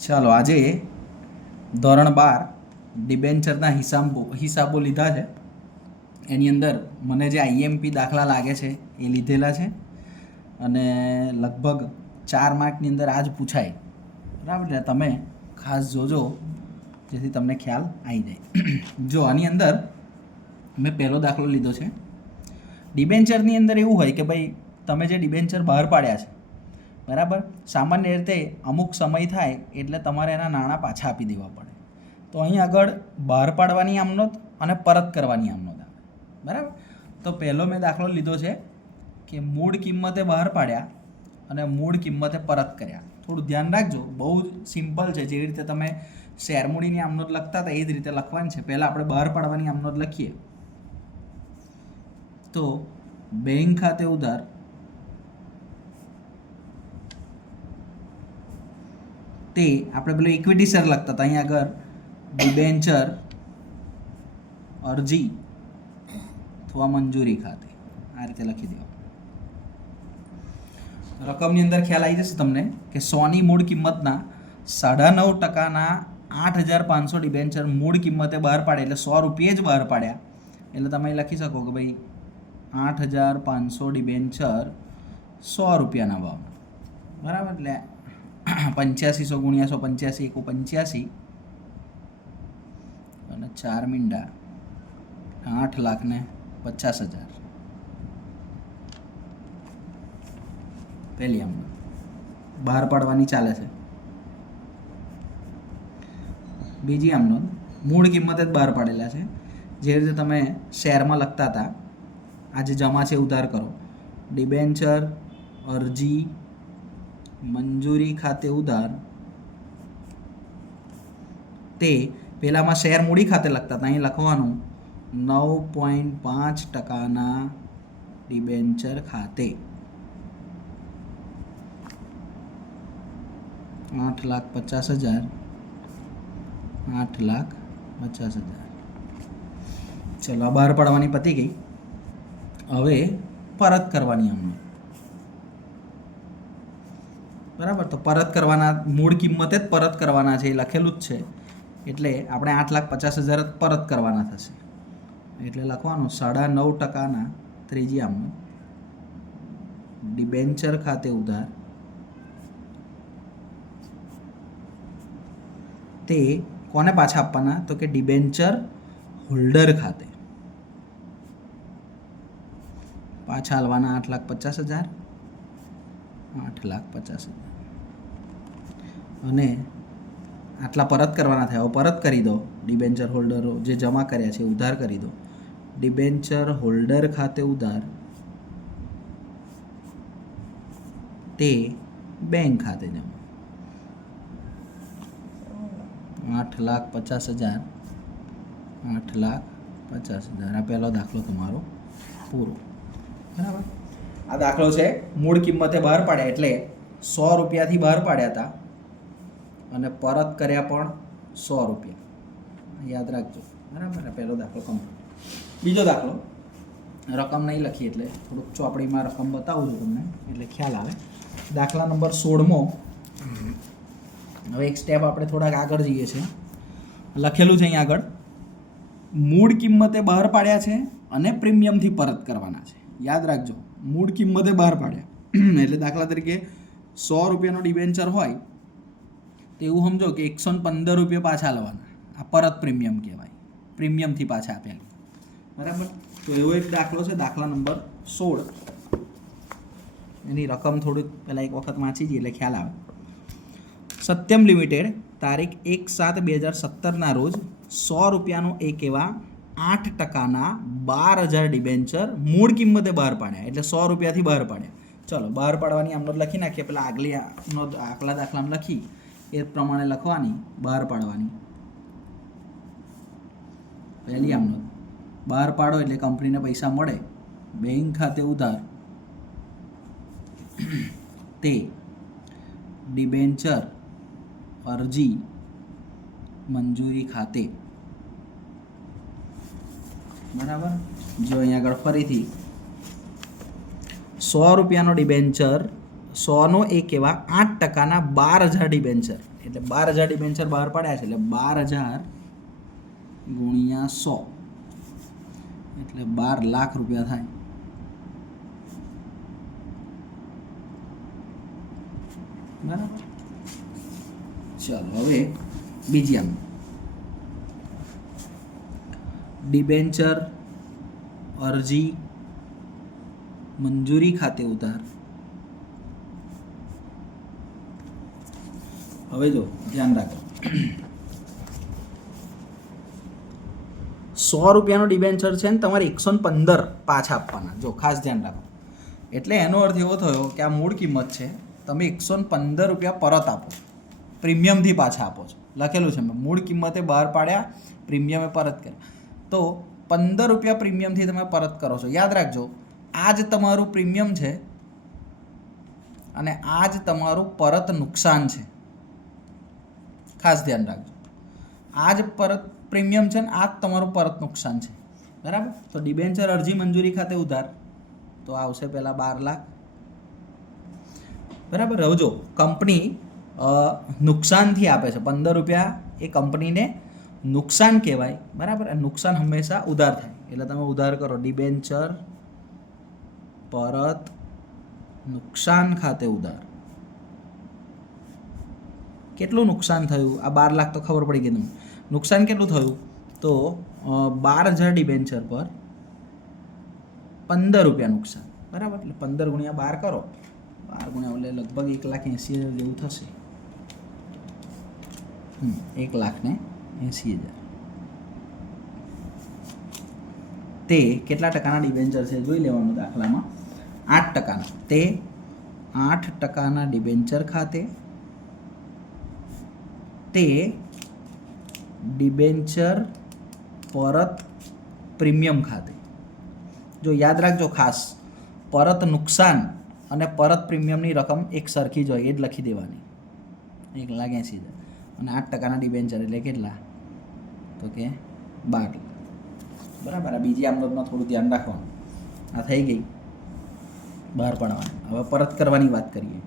ચાલો આજે ધોરણ 12 ડિબેન્ચરના હિસાબો લીધા છે. એની અંદર મને જે આઈએમપી દાખલા લાગે છે એ લીધેલા છે અને લગભગ 4 માર્કની અંદર આ જ પૂછાય, બરાબર. એટલે તમે ખાસ જોજો જેથી તમને ખ્યાલ આવી જાય. જો આની અંદર મેં પહેલો દાખલો લીધો છે. ડિબેન્ચરની અંદર એવું હોય કે ભાઈ તમે જે ડિબેન્ચર બહાર પાડ્યા છે, બરાબર, સામાન્ય રીતે અમુક સમય થાય એટલે તમારે એના નાણાં પાછા આપી દેવા પડે. તો અહીં આગળ બહાર પાડવાની આમનોંધ અને પરત કરવાની આમનોંધ આવે, બરાબર. તો પહેલો મેં દાખલો લીધો છે કે મૂળ કિંમતે બહાર પાડ્યા અને મૂળ કિંમતે પરત કર્યા. થોડું ધ્યાન રાખજો, બહુ જ સિમ્પલ છે. જેવી રીતે તમે શેરમૂડીની આમનોંધ લખતા હતા એ જ રીતે લખવાની છે. પહેલાં આપણે બહાર પાડવાની આમનોંધ લખીએ તો બેંક ખાતે ઉધાર તે આપણે પેલું ઇક્વિટી શેર લખતા હતા, અહીં આગળ ડિબેન્ચર અરજી અથવા મંજૂરી ખાતે આ રીતે લખી દેવા. રકમની અંદર ખ્યાલ આવી જશે તમને કે 100ની મૂળ કિંમતના 9.5%ના 8,500 ડિબેન્ચર મૂળ કિંમતે બહાર પાડે એટલે 100 રૂપિયા જ બહાર પાડ્યા એટલે તમે લખી શકો કે ભાઈ 8,500 ડિબેન્ચર 100 રૂપિયાના ભાવ, બરાબર. એટલે 8500 ગુણ્યા 185 = 85 અને 4 મીંડા 8,50,000. પહેલી આમ બહાર પાડવાની ચાલે છે. બીજી આમનો મૂળ કિંમતે જ બહાર પાડેલા છે. જે રીતે તમે શેરમાં લખતા હતા, આજે જમા છે ઉધાર કરો, ડિબેન્ચર અરજી મંજૂરી ખાતે ઉધાર તે પહેલામાં શેર મૂડી ખાતે લખતા હતા, અહીં લખવાનું 9.5%ના ડિબેન્ચર ખાતે 8,50,000 8,50,000. ચલો, બહાર પાડવાની પતી ગઈ. હવે પરત કરવાની અમને, બરાબર. તો પરત કરવાના મૂળ કિંમતે જ પરત કરવાના છે એ લખેલું જ છે એટલે આપણે 8,50,000 પરત કરવાના થશે. એટલે લખવાનું 9.5%ના ત્રીજી આમનો ડિબેન્ચર ખાતે ઉધાર તે કોને પાછા આપવાના તો કે ડિબેન્ચર હોલ્ડર ખાતે પાછા હાલવાના 8,50,000 8,50,000 અને આટલા પરત કરવાના થયા. પરત કરી દો. ડિબેન્ચર હોલ્ડરો જે જમા કર્યા છે ઉધાર કરી દો. ડિબેન્ચર હોલ્ડર ખાતે ઉધાર તે બેંક ખાતે જમા 8,50,000 8,50,000. આ પહેલો દાખલો તમારો પૂરો, બરાબર. આ દાખલો છે મૂળ કિંમતે બહાર પાડ્યા એટલે 100 રૂપિયાથી બહાર પાડ્યા હતા અને પરત કર્યા પણ 100 રૂપિયા, યાદ રાખજો, બરાબર. પહેલો દાખલો કમ્પ્લીટ. બીજો દાખલો રકમ નહીં લખી એટલે થોડુંક ચોપડીમાં રકમ બતાવું છું તમને એટલે ખ્યાલ આવે. દાખલા નંબર 16મો. હવે એક સ્ટેપ આપણે થોડાક આગળ જઈએ છીએ. લખેલું છે અહીં આગળ મૂળ કિંમતે બહાર પાડ્યા છે અને પ્રીમિયમથી પરત કરવાના છે. યાદ રાખજો, મૂળ કિંમતે બહાર પાડ્યા એટલે દાખલા તરીકે 100 રૂપિયાનો ડિબેન્ચર હોય તો એવું સમજો કે 115 રૂપિયા પાછા લેવાના. આ પરત પ્રીમિયમ કહેવાય, પ્રીમિયમથી પાછા આપેલું, બરાબર. તો એવો એક દાખલો છે, દાખલા નંબર 16. એની રકમ થોડીક પહેલાં એક વખત વાંચી જઈએ એટલે ખ્યાલ આવે. સત્યમ લિમિટેડ તારીખ 1/7/2017ના રોજ 100 રૂપિયાનું એક એવા 8%ના 12,000 ડિબેન્ચર મૂળ કિંમતે બહાર પાડ્યા એટલે 100 રૂપિયાથી બહાર પાડ્યા. ચલો, બહાર પાડવાની આમનોંધ લખી નાખીએ. પેલા આગલી નોંધ આગલા દાખલામાં લખી એ પ્રમાણે લખવાની. બહાર પાડવાની પહેલી આમનોંધ બહાર પાડો એટલે કંપનીને પૈસા મળે. બેંક ખાતે ઉધાર તે ડિબેન્ચર અરજી મંજૂરી ખાતે, બરાબર. જો અહીં આગળ ફરીથી 100 રૂપિયાનો ડિબેન્ચર 100નો એક એવા 8%ના 12,000 ડિબેન્ચર એટલે 12,000 ડિબેન્ચર બહાર પાડ્યા છે એટલે 12,000 ગુણ્યા 100 એટલે 12 લાખ રૂપિયા થાય. બરાબર. ચાલો હવે બીજી આમ ડિબેન્ચર અરજી મંજૂરી ખાતે ઉધાર. હવે જો ધ્યાન રાખો, 100 રૂપિયાનો ડિબેન્ચર છે ને તમારે 115 પાછા આપવાના. જો ખાસ ધ્યાન રાખો, એટલે એનો અર્થ એવો થયો કે આ મૂળ કિંમત છે, તમે 115 રૂપિયા પરત આપો, પ્રીમિયમથી પાછા આપો છો. લખેલું છે મૂળ કિંમતે બહાર પાડ્યા, પ્રીમિયમે પરત કર્યા, તો 15 રૂપિયા પ્રીમિયમથી તમે પરત કરો છો. યાદ રાખજો, આ જ તમારું પ્રીમિયમ છે અને આ જ તમારું પરત નુકસાન છે. ખાસ ધ્યાન રાખજો, આ જ પરત પ્રીમિયમ છે ને આ જ તમારું પરત નુકસાન છે. બરાબર. તો ડિબેન્ચર અરજી મંજૂરી ખાતે ઉધાર તો આવશે પહેલાં 12 લાખ. બરાબર. હવે જો કંપની નુકસાનથી આપે છે 15 રૂપિયા, એ કંપનીને નુકસાન કહેવાય. બરાબર. નુકસાન હંમેશા ઉધાર થાય એટલે તમે ઉધાર કરો, ડિબેન્ચર પરત નુકસાન ખાતે ઉધાર. કેટલું નુકસાન થયું? આ 12 લાખ તો ખબર પડી ગઈ તમને. નુકસાન કેટલું થયું? તો 12,000 ડિબેન્ચર પર 15 રૂપિયા નુકસાન. બરાબર. એટલે 15 ગુણ્યા 12 કરો, 12 ગુણ્યા એટલે લગભગ 1,80,000 જેવું થશે. 1,80,000. તે કેટલા ટકાના ડિબેન્ચર છે જોઈ લેવાનું દાખલામાં. 8%. તે 8% ડિબેન્ચર ખાતે, તે ડિબેન્ચર પરત પ્રીમિયમ ખાતે. જો યાદ રાખજો ખાસ, પરત નુકસાન અને પરત પ્રીમિયમની રકમ એક સરખી જ હોય, એ જ લખી દેવાની. 1,80,000 અને 8%ના ડિબેન્ચર એટલે કેટલા? તો કે 12. બરાબર. આ બીજી આમદોદમાં થોડું ધ્યાન રાખવાનું. આ થઈ ગઈ બહાર પાડવાની. હવે પરત કરવાની વાત કરીએ.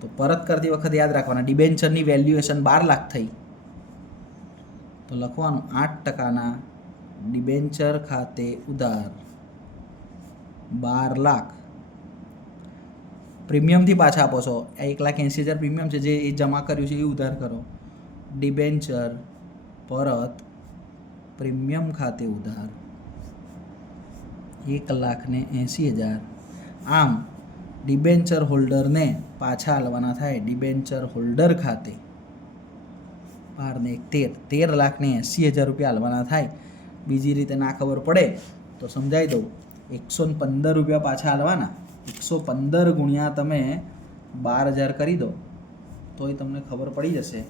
તો પરત કરતી વખતે યાદ રાખવાના, ડિબેન્ચરની વેલ્યુએશન 12 લાખ થઈ તો લખવાનું 8%ના ડિબેન્ચર ખાતે ઉધાર 12 લાખ. પ્રીમિયમથી પાછા આપો છો, 1,80,000 પ્રીમિયમ છે જે એ જમા કર્યું છે એ ઉધાર કરો. ડિબેન્ચર પરત પ્રીમિયમ ખાતે ઉધાર 1,80,000. આમ ડિબેન્ચર હોલ્ડરને પાછા આલવાના થાય ડિબેન્ચર હોલ્ડર ખાતે 13,80,000 રૂપિયા આલવાના થાય. બીજી રીતે ના ખબર પડે તો સમજાવી દઉં, 115 રૂપિયા પાછા આલવાના. 115 ગુણ્યા તમે 12,000 કરી દો તોય તમને ખબર પડી જશે.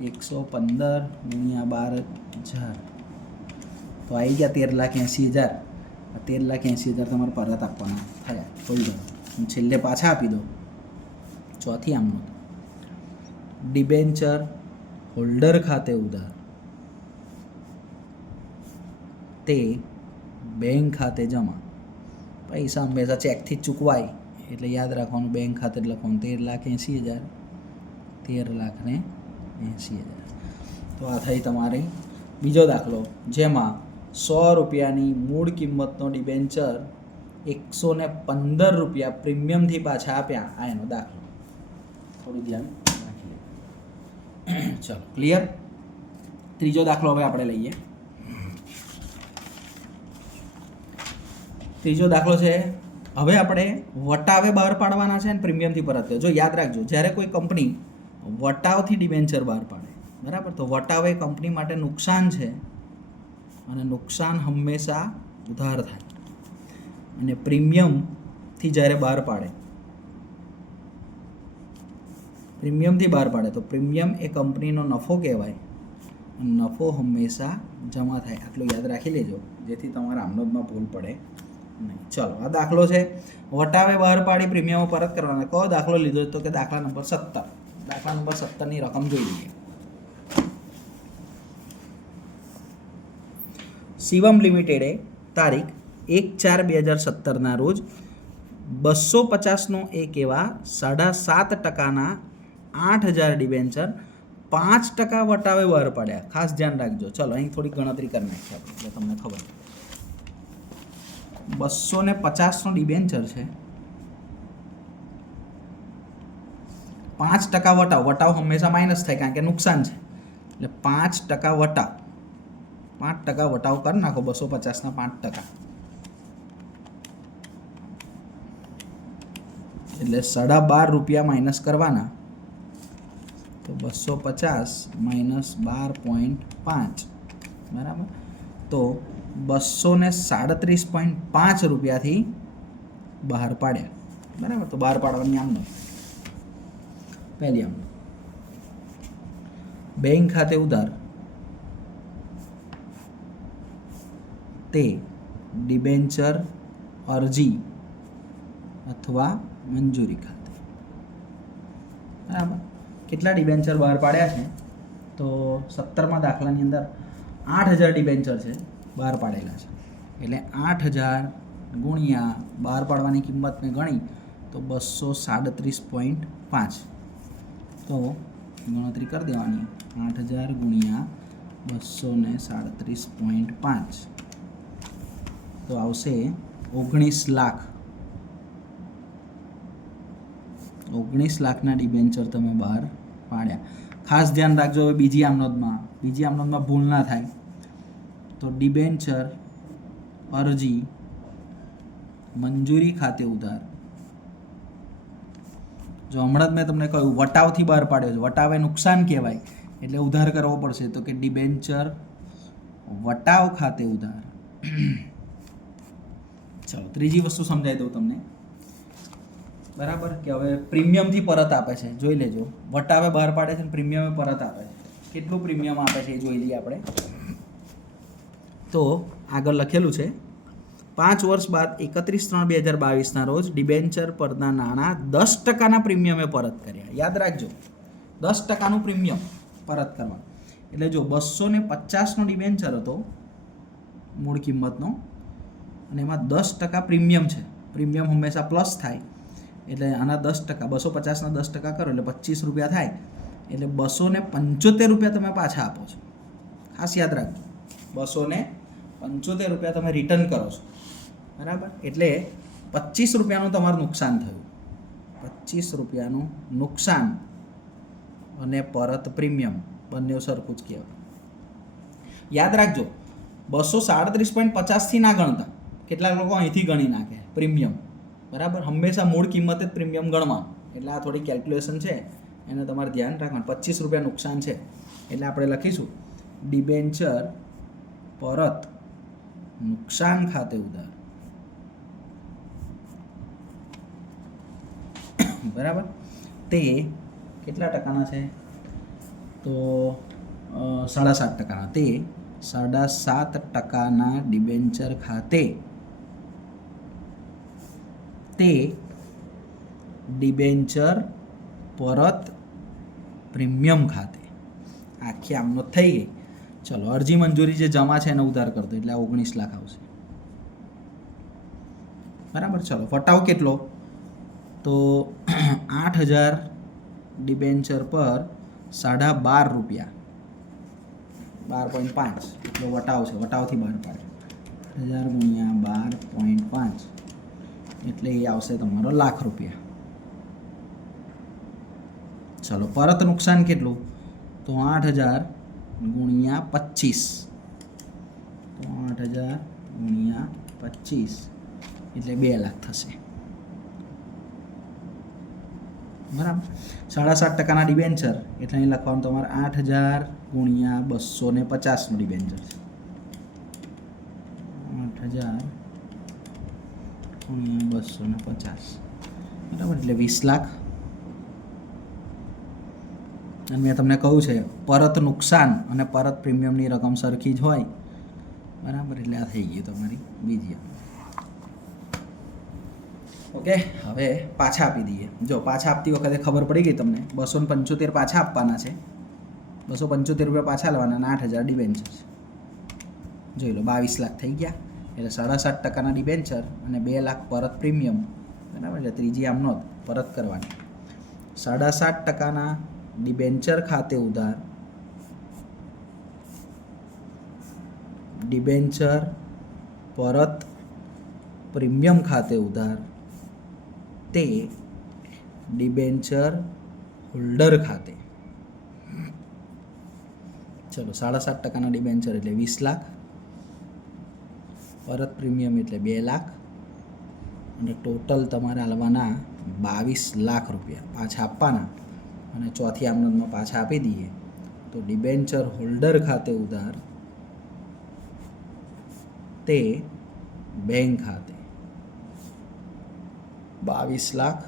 115 ગુણ્યા 12,000 તો આવી ગયા 13,80,000. 13,80,000 તમારે પરત આપવાના થયા. કોઈ ગયો છેલ્લે પાછા આપી દો. ચોથી આમનો ડિબેન્ચર હોલ્ડર ખાતે ઉધાર, તે બેંક ખાતે જમા. પૈસા હંમેશા ચેકથી ચૂકવાય એટલે યાદ રાખવાનું બેંક ખાતે જ લખવાનું. 13,80,000, 13,80,000. તો આ થઈ તમારી બીજો દાખલો, જેમાં 100 રૂપિયાની મૂળ કિંમતનો ડિબેન્ચર 115 રૂપિયા પ્રીમિયમથી પાછા આપ્યા. આ એનો દાખલો. થોડું ધ્યાન રાખીએ. ચલો ક્લિયર. ત્રીજો દાખલો હવે આપણે લઈએ. ત્રીજો દાખલો છે, હવે આપણે વટાવે બહાર પાડવાના છે અને પ્રીમિયમથી પરત. જો યાદ રાખજો, જ્યારે કોઈ કંપની વટાવથી ડિબેન્ચર બહાર પાડે, બરાબર, તો વટાવે કંપની માટે નુકસાન છે અને નુકસાન હંમેશા ઉધાર થાય. અને પ્રીમિયમથી જ્યારે બહાર પાડે, પ્રીમિયમથી બહાર પાડે તો પ્રીમિયમ એ કંપનીનો નફો કહેવાય. નફો હંમેશા જમા થાય. આટલું યાદ રાખી લેજો જેથી તમારા આમનોદમાં ભૂલ પડે નહીં. ચલો આ દાખલો છે, વટાવે બહાર પાડી પ્રીમિયમો પરત કરવાના. કયો દાખલો લીધો તો કે દાખલા નંબર 17. દાખલા નંબર 17ની રકમ જોઈ લઈએ. શિવમ લિમિટેડે તારીખ 1/4/2017 રોજ 250નો એક એવા 7.5%ના 8,000 ડિબેન્ચર 5% વટાવે બહાર પાડ્યા. ખાસ ધ્યાન રાખજો. ચલો અહીં થોડી ગણતરી કરી નાખીએ આપણે એટલે તમને ખબર. 250નો ડિબેન્ચર છે, 5% વટાવ. વટાવ હંમેશા માઇનસ થાય કારણ કે નુકસાન છે, એટલે 5% વટાવ. 5% વટાવ કરી નાખો 250ના 5%, એટલે ₹12.5 માઇનસ કરવાના, તો 250 માઇનસ 12.5 બરાબર, તો ₹237.5 બહાર પાડ્યા. બરાબર, તો બહાર પાડવાની આમ પહેલી આમ બેંક ખાતે ઉધાર તે ડિબેન્ચર અરજી અથવા મંજૂરી ખાતે. બરાબર, કેટલા ડિબેન્ચર બહાર પાડ્યા છે? તો 17મા દાખલાની અંદર 8,000 ડિબેન્ચર છે બહાર પાડેલા છે, એટલે 8,000 ગુણ્યા બહાર પાડવાની કિંમતને ગણી તો 237.5. તો ગણતરી કરી દેવાની, 8,000 ગુણ્યા 237.5 તો આવશે 19 લાખ. 19 લાખના ડિબેન્ચર તમે બહાર પાડ્યા. ખાસ ધ્યાન રાખજો, હવે બીજી આમનોંધમાં ભૂલ ના થાય. તો ડિબેન્ચર અરજી મંજૂરી ખાતે ઉધાર. જો હમણાં જ મેં તમને કહ્યું વટાવથી બહાર પાડ્યો છે, વટાવે નુકસાન કહેવાય એટલે ઉધાર કરવો પડશે, તો કે ડિબેન્ચર વટાવ ખાતે ઉધાર. ચાલો ત્રીજી વસ્તુ સમજાવી દઉં તમને. બરાબર, કે હવે પ્રીમિયમથી પરત આપે છે, જોઈ લેજો. વટાવે બહાર પાડે છે અને પ્રીમિયમે પરત આપે છે. કેટલું પ્રીમિયમ આપે છે એ જોઈ લઈએ આપણે. તો આગળ લખેલું છે 5 વર્ષ બાદ 31/3/2022ના રોજ ડિબેન્ચર પરના નાણાં 10%ના પ્રીમિયમે પરત કર્યા. યાદ રાખજો, 10%નું પ્રીમિયમ પરત કરવાનું. એટલે જો 250નો ડિબેન્ચર હતો મૂળ કિંમતનો, અને એમાં 10% પ્રીમિયમ છે. પ્રીમિયમ હંમેશા પ્લસ થાય, એટલે આના 10%, 250ના 10% કરો એટલે ₹25 થાય, એટલે ₹275 તમે પાછા આપો છો. ખાસ યાદ રાખજો, ₹275 તમે રિટર્ન કરો છો. બરાબર, એટલે ₹25નું તમારું નુકસાન થયું. ₹25નું નુકસાન અને પરત પ્રીમિયમ બંને સરખું જ કહેવાય. યાદ રાખજો, 237.50થી ના ગણતા. કેટલાક લોકો અહીંથી ગણી નાખે પ્રીમિયમ. બરાબર, હંમેશા મૂળ કિંમતે જ પ્રીમિયમ ગણવાનું. એટલે આ થોડી કેલ્ક્યુલેશન છે, એને તમારે ધ્યાન રાખવાનું. ₹25 નુકસાન છે એટલે આપણે લખીશું ડિબેન્ચર પરત નુકસાન ખાતે ઉધાર. બરાબર, તે કેટલા ટકાના છે? તો 7.5%. તે 7.5%ના ડિબેન્ચર ખાતે તે ડિબેન્ચર પરત પ્રીમિયમ ખાતે. આખી આમનો થઈ ગઈ. ચલો અરજી મંજૂરી જે જમા છે એને ઉધાર કરતો, એટલે આ 19 લાખ આવશે. બરાબર, ચલો વટાવ કેટલો? તો 8,000 ડિબેન્ચર પર ₹12.5, 12.5 એટલો વટાવ છે. વટાવથી બહાર પાડે 8,000 ગુણ્યા 12.5 એટલે એ આવશે તમારો ₹1,00,000. ચલો પરત નુકસાન કેટલું? તો 8,000 ગુણ્યા 25, તો 8,000 ગુણ્યા 25 એટલે 2 લાખ થશે. બરાબર, 7.5%ના ડિબેન્ચર એટલે અહીં લખવાનું તમારે 8,000 ગુણ્યા 250નું ડિબેન્ચર છે. 8,000 ગુણ્યા 250 બરાબર, એટલે 20 લાખ. અને મેં તમને કહ્યું છે પરત નુકસાન અને પરત પ્રીમિયમની રકમ સરખી જ હોય. બરાબર, એટલે આ થઈ ગયું તમારી બીજી. ઓકે, હવે પાછા આપી દઈએ. જો પાછા આપતી વખતે ખબર પડી ગઈ તમને, 275 પાછા આપવાના છે. ₹275 પાછા લેવાના અને 8,000 ડિબેન્ચર છે. જોઈ લો 22 લાખ થઈ ગયા. એટલે 7.5%ના ડિબેન્ચર અને 2 લાખ પરત પ્રીમિયમ. બરાબર, એટલે ત્રીજી આમ નોંધ પરત કરવાની. 7.5%ના ડિબેન્ચર ખાતે ઉધાર, ડિબેન્ચર પરત પ્રીમિયમ ખાતે ઉધાર, તે ડિબેન્ચર હોલ્ડર ખાતે. ચલો 7.5% ડિબેન્ચર એટલે 20 લાખ, પરત પ્રીમિયમ એટલે 2 લાખ, અને ટોટલ તમારે આલવાના 22 લાખ રૂપિયા પાછા આપવાના. અને ચોથી આમદનમાં પાછા આપી દઈએ તો ડિબેન્ચર હોલ્ડર ખાતે ઉધાર, તે બેંક ખાતે 22 લાખ,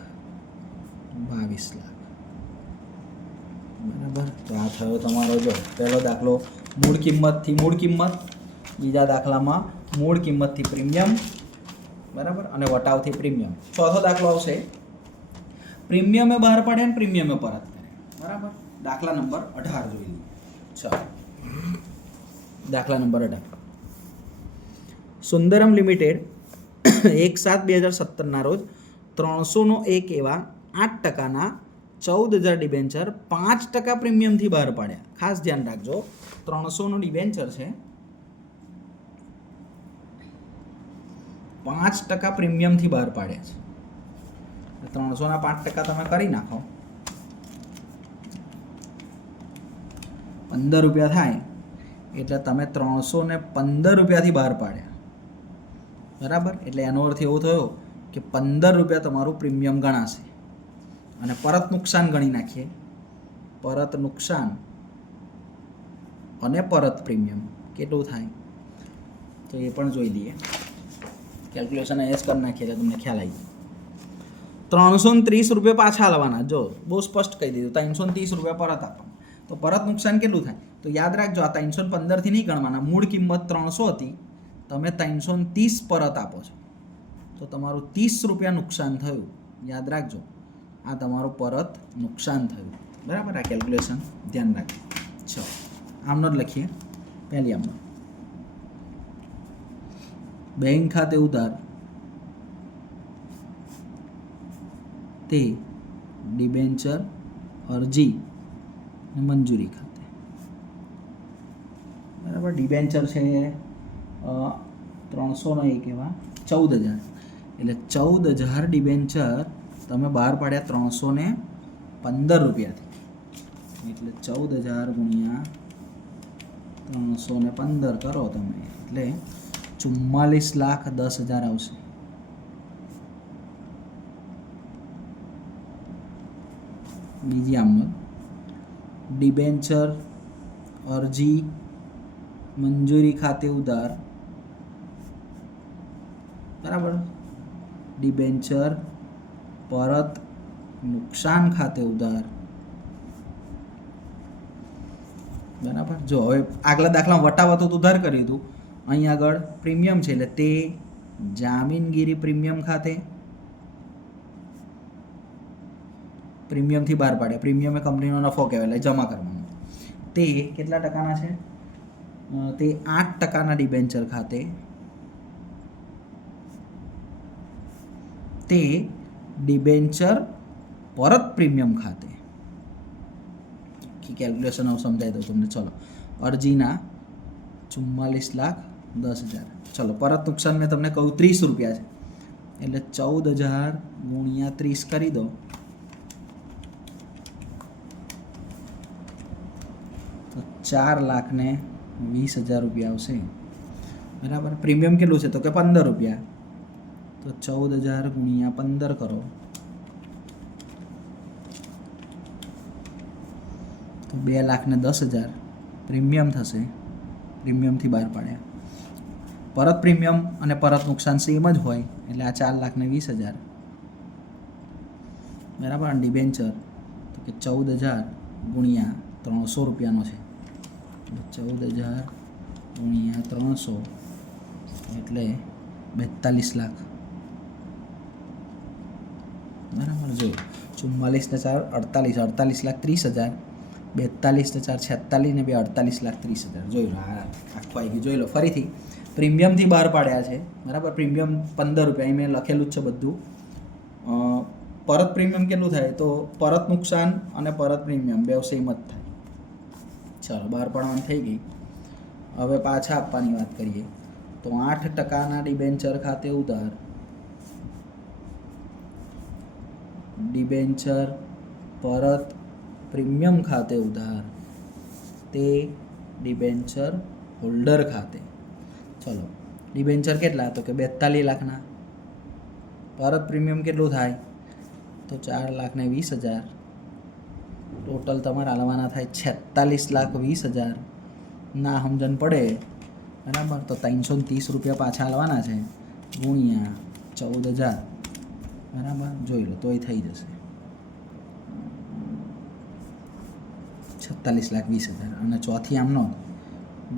22 લાખ. બરાબર. તો આ થયો તમારો, જો પહેલો દાખલો મૂળ કિંમતથી મૂળ કિંમત, બીજા દાખલામાં મૂળ કિંમતથી પ્રીમિયમ, બરાબર, અને વટાવથી પ્રીમિયમ. ચોથો દાખલો આવશે પ્રીમિયમે બહાર પાડે અને પ્રીમિયમે પરત કરે. બરાબર. દાખલા નંબર 18 જોઈ લઈએ. ચાલો, દાખલા નંબર 18. સુંદરમ લિમિટેડ 1/7/2017 રોજ 301 એવા 8%ના 14,000 ડિબેન્ચર 5% પ્રીમિયમથી બહાર પાડ્યા. ખાસ ધ્યાન રાખજો, 300નો ડિબેન્ચર છે, 5% પ્રીમિયમથી બહાર પાડ્યા છે. 300ના 5% તમે કરી નાખો, 15 રૂપિયા થાય. એટલે તમે 315 રૂપિયાથી બહાર પાડ્યા. બરાબર. એટલે એનો અર્થ એવો થયો કે 15 રૂપિયા તમારું પ્રીમિયમ ગણાશે. અને પરત નુકસાન ગણી નાખીએ. પરત નુકસાન અને પરત પ્રીમિયમ કેટલું થાય તો એ પણ જોઈ લઈએ. કેલ્ક્યુલેશન એસ કરી નાખીએ એટલે તમને ખ્યાલ આવી જાય. 330 રૂપિયા પાછા આલવાના. જો બહુ સ્પષ્ટ કહી દીધું, 330 રૂપિયા પરત આપવાના. તો પરત નુકસાન કેટલું થાય તો યાદ રાખજો, આ 315થી નહીં ગણવાના. મૂળ કિંમત 300 હતી, તમે 330 પરત આપો છો તો તમારું 30 રૂપિયા નુકસાન થયું. યાદ રાખજો, આ તમારું પરત નુકસાન થયું. બરાબર. આ કેલ્ક્યુલેશન ધ્યાન રાખજો. ચલો આમનો જ લખીએ. પહેલી આમનો બેંક ખાતે ઉધાર, તે ડિબેન્ચર અરજી અને મંજૂરી ખાતે. બરાબર. ડિબેન્ચર છે 300નો એક એવા 14,000, એટલે 14,000 ડિબેન્ચર તમે બહાર પાડ્યા 315 રૂપિયાથી. એટલે 14,000 ગુણ્યા 315 કરો તમે એટલે 44,10,000 આવશે. બીજી આમનો ડિબેન્ચર અરજી મંજૂરી ખાતે ઉધાર, બરાબર, ડિબેન્ચર પરત નુકસાન ખાતે ઉધાર. બરાબર. જો હવે આગલા દાખલામાં વટાવતો ઉધાર કર્યું હતું, અહીં આગળ પ્રીમિયમ છે એટલે તે જામીનગીરી પ્રીમિયમ ખાતે પ્રીમિયમથી બહાર પાડ્યા. પ્રીમિયમ એ કંપનીનો નફો કહેવાય, એટલે જમા કરવાનો. તે કેટલા ટકાના છે? તે 8%ના ડિબેન્ચર ખાતે, તે ડિબેન્ચર પરત પ્રીમિયમ ખાતે. કેલ્ક્યુલેશન હવે સમજાય દઉં તમને. ચલો, અરજીના 44,10,000. ચલો, પરત નુકસાન મેં તમને કહું 30 રૂપિયા છે, એટલે 14,000 ગુણ્યા 30 કરી દો તો 4,20,000 રૂપિયા આવશે. બરાબર. પ્રીમિયમ કેટલું છે તો કે 15 રૂપિયા, તો 14,000 ગુણ્યા 15 કરો તો 2,10,000 પ્રીમિયમ થશે. પ્રીમિયમથી બહાર પાડ્યા. પરત પ્રીમિયમ અને પરત નુકસાન સેમ જ હોય એટલે આ 4,20,000. બરાબર. અને ડિબેન્ચર તો કે 14,000 ગુણ્યા 300 રૂપિયાનો છે, 14,000 ગુણ્યા 300 એટલે 42 લાખ. બરાબર. જો 44 ને 4 48, 48,30,000, 42 ને 4 46 ને 2 48,30,000. જોઈ લો, આ આખું આવી ગયું. જોઈ લો ફરીથી. પ્રીમિયમથી બહાર પાડ્યા છે. બરાબર. પ્રીમિયમ 15 રૂપિયા, અહીં મેં લખેલું જ છે બધું. પરત પ્રીમિયમ કેટલું થાય? તો પરત નુકસાન અને પરત પ્રીમિયમ બે સેમ જ થાય. ચાલો, બહાર પાડવાની થઈ ગઈ. હવે પાછા આપવાની વાત કરીએ તો 8% ડિબેન્ચર ખાતે ઉધાર, ડિબેન્ચર પરત પ્રીમિયમ ખાતે ઉધાર, તે ડિબેન્ચર હોલ્ડર ખાતે. ચલો, ડિબેન્ચર કેટલા? તો કે 42 લાખના. પરત પ્રીમિયમ કેટલું થાય? તો 4,20,000. ટોટલ તમારે હાલવાના થાય 46,20,000. ના સમજણ પડે બરાબર તો 330 રૂપિયા પાછા હાલવાના છે ગુણ્યા 14,000 બરાબર, જોઈ લો તોય થઈ જશે 46,20,000. અને ચોથી આમનો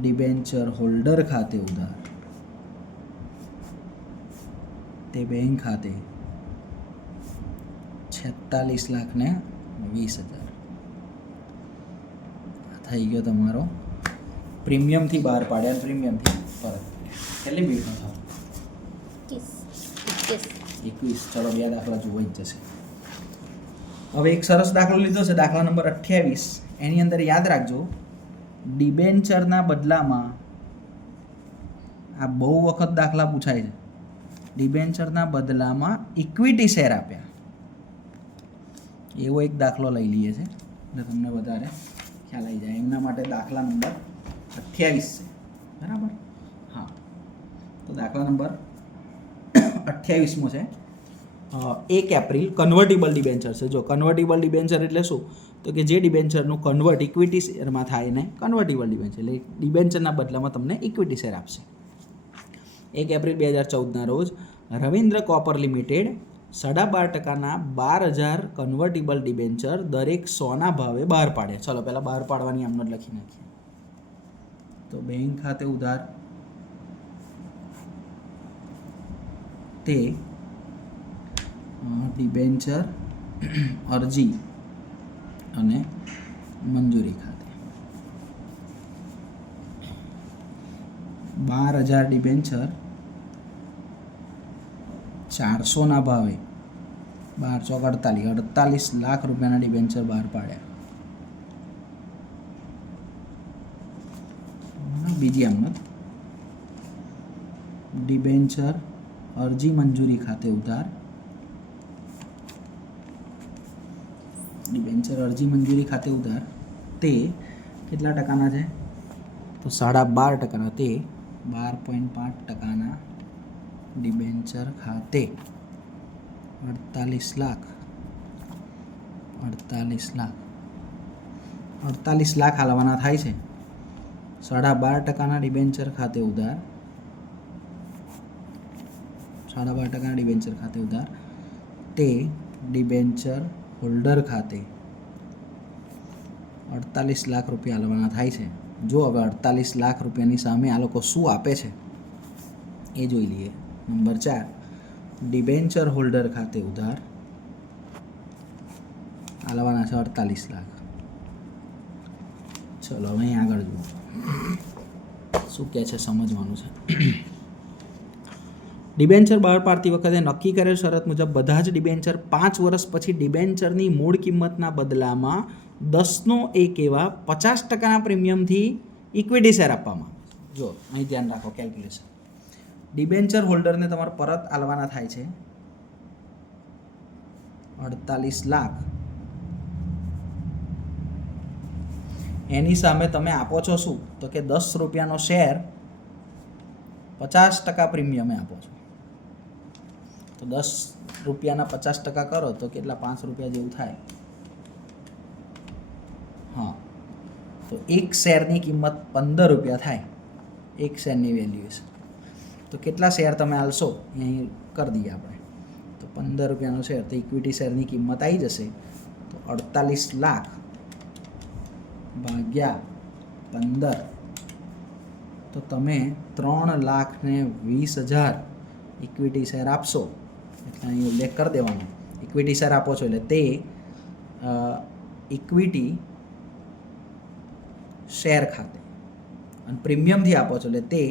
ડિબેન્ચર હોલ્ડર ખાતે ઉધાર, તે બેંક ખાતે 46,20,000. થઈ ગયો તમારો પ્રીમિયમથી બહાર પાડ્યા, પ્રીમિયમથી પરત. કેટલી મિનિટનો થાવ? 21. ચલો, બે દાખલા જોવાઈ જ જશે. હવે એક સરસ દાખલો લીધો છે, દાખલા નંબર 28. એની અંદર યાદ રાખજો, ડિબેન્ચરના બદલામાં, આ બહુ વખત દાખલા પૂછાય છે, ડિબેન્ચરના બદલામાં ઇક્વિટી શેર આપ્યા, એવો એક દાખલો લઈ લઈએ છે એટલે તમને વધારે ખ્યાલ આવી જાય. એમના માટે દાખલા નંબર 28 છે બરાબર. હા, તો દાખલા નંબર 28મો છે. 1 એપ્રિલ કન્વર્ટિબલ ડિબેન્ચર છે. જો કન્વર્ટિબલ ડિબેન્ચર એટલે શું? તો કે જે ડિબેન્ચરનું કન્વર્ટ ઇક્વિટી શેરમાં થાય ને કન્વર્ટિબલ ડિબેન્ચર, એટલે ડિબેન્ચરના બદલામાં તમને ઇક્વિટી શેર આપશે. 1 એપ્રિલ 2014ના રોજ રવિન્દ્ર કોપર લિમિટેડ 12.5%ના 12,000 કન્વર્ટિબલ ડિબેન્ચર દરેક 100ના ભાવે બહાર પાડ્યા. ચલો, પહેલાં બહાર પાડવાની આમને લખી નાખીએ. તો બેંક ખાતે ઉધાર, તે ડિબેન્ચર અરજી અને મંજૂરી ખાતે 12,000 ડિબેન્ચર 400ના ભાવે 48 લાખ રૂપિયાના ડિબેન્ચર બહાર પાડ્યા. બીજી આમત ડિબેન્ચર અરજી મંજૂરી ખાતે ઉધાર, ડિબેન્ચર અરજી મંજૂરી ખાતે ઉધાર, તે કેટલા ટકાના છે? તો 12.5%. તે 12.5%ના ડિબેન્ચર ખાતે 48 લાખ હાલવાના થાય છે. 12.5%ના ડિબેન્ચર ખાતે ઉધાર, 12.5%ના ડિબેન્ચર ખાતે ઉધાર, તે ડિબેન્ચર હોલ્ડર ખાતે 48 લાખ રૂપિયા હાલવાના થાય છે. જો હવે 48 લાખ રૂપિયાની સામે આ લોકો શું આપે છે એ જોઈ લઈએ. નંબર 4, ડિબેન્ચર હોલ્ડર ખાતે ઉધાર હાલવાના છે 48 લાખ. ચલો, હવે અહીં આગળ જુઓ શું કહે છે, સમજવાનું છે. ડિબેન્ચર બહાર પાડતી વખતે નક્કી કરેલ શરત મુજબ બધા જ ડિબેન્ચર 5 વર્ષ પછી ડિબેન્ચરની મૂળ કિંમતના બદલામાં 10/1 એવા 50%ના પ્રીમિયમથી ઇક્વિટી શેર આપવામાં આવે. જો અહીં ધ્યાન રાખો, કેલ્ક્યુલેશન. ડિબેન્ચર હોલ્ડરને તમારે પરત આલવાના થાય છે 48 લાખ. એની સામે તમે આપો છો શું? તો કે 10 રૂપિયાનો શેર 50% પ્રીમિયમે આપો છો. તો 10 રૂપિયાના 50% કરો તો કેટલા? 5 રૂપિયા જેવું થાય. હા, તો એક શેરની કિંમત 15 રૂપિયા થાય, એક શેરની વેલ્યુએશન. તો કેટલા શેર તમે આલશો એ અહીં કરી દઈએ આપણે. તો 15 રૂપિયાનો શેર, તો ઇક્વિટી શેરની કિંમત આવી જશે તો 48 લાખ ભાગ્યા 15, તો તમે 3,20,000 ઇક્વિટી શેર આપશો. એટલે અહીં ઉલ્લેખ કરી દેવાનો, ઇક્વિટી શેર આપો છો એટલે તે ઇક્વિટી શેર ખાતે, અને પ્રીમિયમથી આપો છો એટલે તે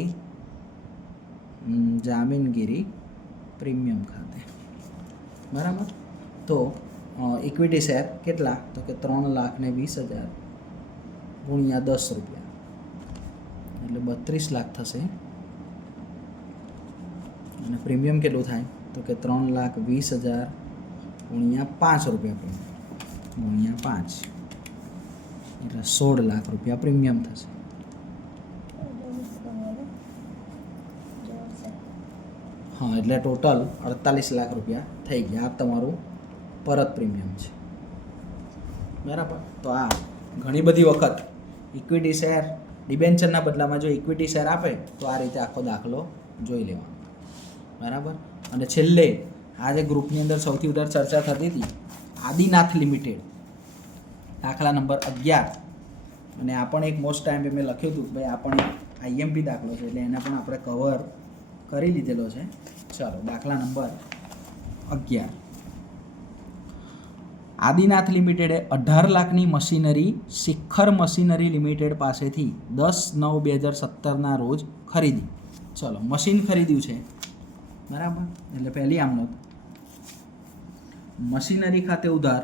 જામીનગીરી પ્રીમિયમ ખાતે. બરાબર. તો ઇક્વિટી શેર કેટલા? તો કે 3,20,000 ગુણ્યા 10 રૂપિયા એટલે 32 લાખ થશે. અને પ્રીમિયમ કેટલું થાય? તો કે 3,20,000 ગુણ્યા 5 રૂપિયા ગુણ્યા 5 એટલે 16 લાખ રૂપિયા પ્રીમિયમ થશે. હા, એટલે ટોટલ 48 લાખ રૂપિયા થઈ ગયા. આ તમારું પરત પ્રીમિયમ છે. બરાબર. તો આ ઘણી બધી વખત ઇક્વિટી શેર ડિબેન્ચરના બદલામાં જો ઇક્વિટી શેર આપે તો આ રીતે આખો દાખલો જોઈ લેવાનો. બરાબર. અને છેલ્લે આ જે ગ્રુપની અંદર સૌથી વધારે ચર્ચા થતી હતી આદિનાથ લિમિટેડ, દાખલા નંબર 11, અને આ પણ એક મોસ્ટ ટાઈમ મેં લખ્યું હતું ભાઈ આ પણ એક આઈએમપી દાખલો છે એટલે એને પણ આપણે કવર કરી લીધેલો છે. ચાલો, દાખલા નંબર 11. આદિનાથ લિમિટેડે 18 લાખની મશીનરી શિખર મશીનરી લિમિટેડ પાસેથી 10/9/2017ના રોજ ખરીદી. ચલો, મશીન ખરીદ્યું છે. બરાબર. એટલે પહેલી આમ નોંધ, મશીનરી ખાતે ઉધાર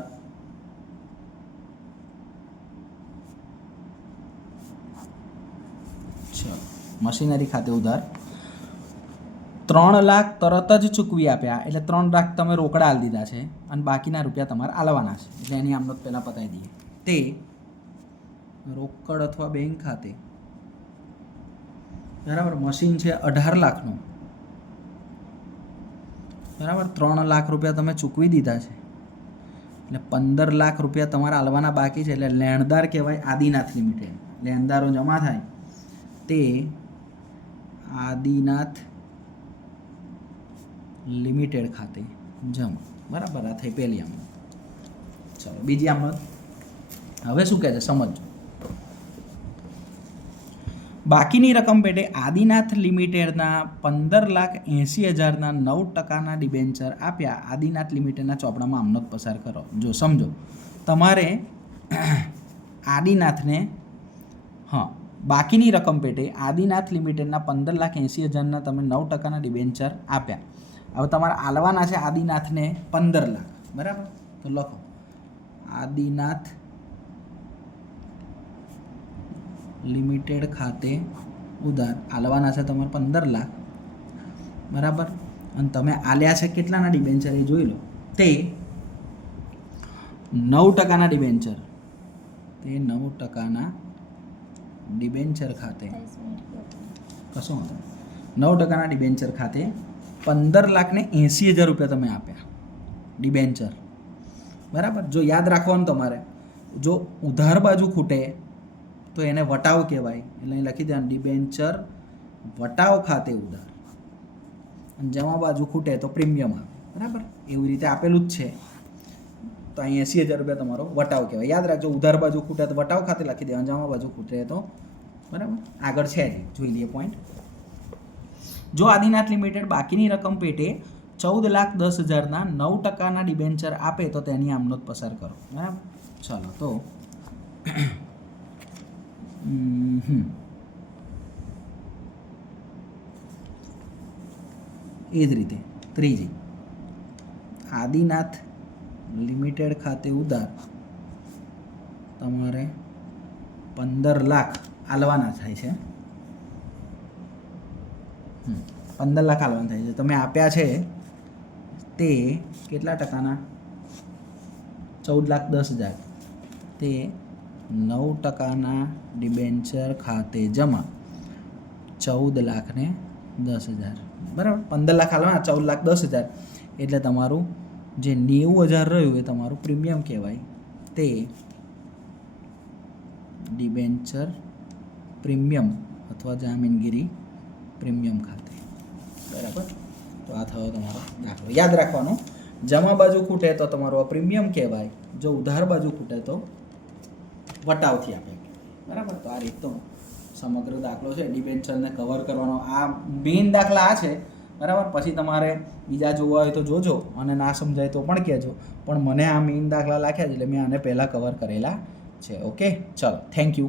મશીનરી ખાતે ઉધાર 3 લાખ તરત જ ચૂકવી આપ્યા એટલે 3 લાખ તમે રોકડા આલી દીધા છે અને બાકીના રૂપિયા તમારે આલવાના છે એટલે એની આમ નોંધ પહેલાં પતાવી દઈએ. તે રોકડ અથવા બેંક ખાતે, બરાબર, મશીન છે 18 લાખનું, બરાબર, 3 લાખ રૂપિયા તમે ચૂકવી દીધા છે એટલે 15 લાખ રૂપિયા તમારા આલવાના બાકી છે એટલે લેણદાર કહેવાય આદિનાથ લિમિટેડ. લેણદારો જમા થાય તે આદિનાથ લિમિટેડ ખાતે જમા. બરાબર. આ થઈ પહેલી આમ. ચલો, બીજી આમ. હવે શું કહે છે સમજો. બાકીની રકમ પેટે આદિનાથ લિમિટેડના 15,80,000ના 9%ના ડિબેન્ચર આપ્યા. આદિનાથ લિમિટેડના ચોપડામાં આમનો પસાર કરો. જો સમજો, તમારે આદિનાથને બાકીની રકમ પેટે આદિનાથ લિમિટેડના 15,80,000ના તમે 9%ના ડિબેન્ચર આપ્યા. હવે તમારે આલવાના છે આદિનાથને 15 લાખ. બરાબર. તો લખો આદિનાથ લિમિટેડ ખાતે ઉધાર આલવાના છે તમારે 15 લાખ. બરાબર. અને તમે આલ્યા છે કેટલાના ડિબેન્ચર એ જોઈ લો. તે 9%ના ડિબેન્ચર, તે 9%ના ડિબેન્ચર ખાતે કશો વાંધો 9%ના ડિબેન્ચર ખાતે 15,80,000 રૂપિયા તમે આપ્યા ડિબેન્ચર. બરાબર. જો યાદ રાખવાનું તમારે, જો ઉધાર બાજુ ખૂટે તો એને વટાવ કહેવાય એટલે અહીં લખી દેવાનું ડિબેન્ચર વટાવ ખાતે ઉધાર, અને જમા બાજુ ખૂટે તો પ્રીમિયમ આવે. બરાબર. એવી રીતે આપેલું જ છે. તો અહીં 80,000 રૂપિયા તમારો વટાવ કહેવાય. યાદ રાખજો, ઉધાર બાજુ ખૂટે તો વટાવ ખાતે લખી દેવાનું, જમા બાજુ ખૂટે તો બરાબર. આગળ છે જ, જોઈ લઈએ પોઈન્ટ. જો આદિનાથ લિમિટેડ બાકીની રકમ પેટે 14,10,000ના 9%ના ડિબેન્ચર આપે તો તેની આમ નોંધ પસાર કરો. બરાબર. ચાલો, તો એ જ રીતે ત્રીજી, આદિનાથ લિમિટેડ ખાતે ઉધાર તમારે 15 લાખ આલવાના થાય છે. 15 લાખ આલવાના થાય છે. તમે આપ્યા છે તે કેટલા ટકાના? 14,10,000. તે 9%ના ડિબેન્ચર ખાતે જમા 14,10,000. બરાબર. 15 લાખ આલવાના, 14,10,000 એટલે તમારું જે 90,000 રહ્યું એ તમારું પ્રીમિયમ કહેવાય. તે ડિબેન્ચર પ્રીમિયમ અથવા જામીનગીરી પ્રીમિયમ ખાતે. બરાબર. તો આ થયો તમારો દાખલો. યાદ રાખવાનું, જમા બાજુ ખૂટે તો તમારો પ્રીમિયમ કહેવાય, જો ઉધાર બાજુ ખૂટે તો વટાવથી આપે. બરાબર. તો આ રીતનો સમગ્ર દાખલો છે ડિબેન્ચરને કવર કરવાનો. આ મેઇન દાખલા આ છે. બરાબર. પછી તમારે બીજા જોવા હોય તો જોજો, અને ના સમજાય તો પણ કહેજો, પણ મને આ મેઇન દાખલા લખ્યા છે એટલે મેં આને પહેલાં કવર કરેલા છે. ઓકે, ચલો, થેન્ક યુ.